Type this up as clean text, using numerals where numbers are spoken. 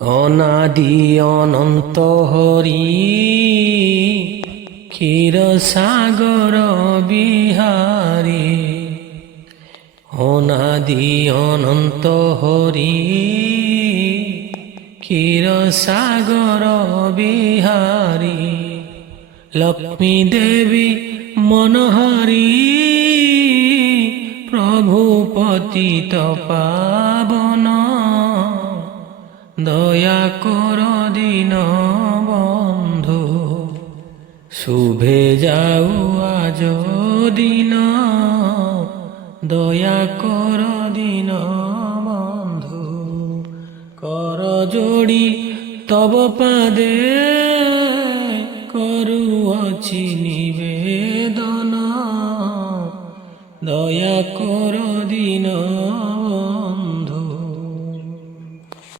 অনাদি অনন্ত হরি ক্ষীরসাগর বিহারী। অনাদি অনন্ত হরি ক্ষীরসাগর বিহারী। লক্ষ্মী দেবী মনোহরি প্রভু পতিত পাবন। দয়া কর দীন বন্ধু শুভে যাও আজ দিন। দয়া কর দীন বন্ধু কর যোড়ি তব পাদে করুଅছি নিবেদন। দয়া কর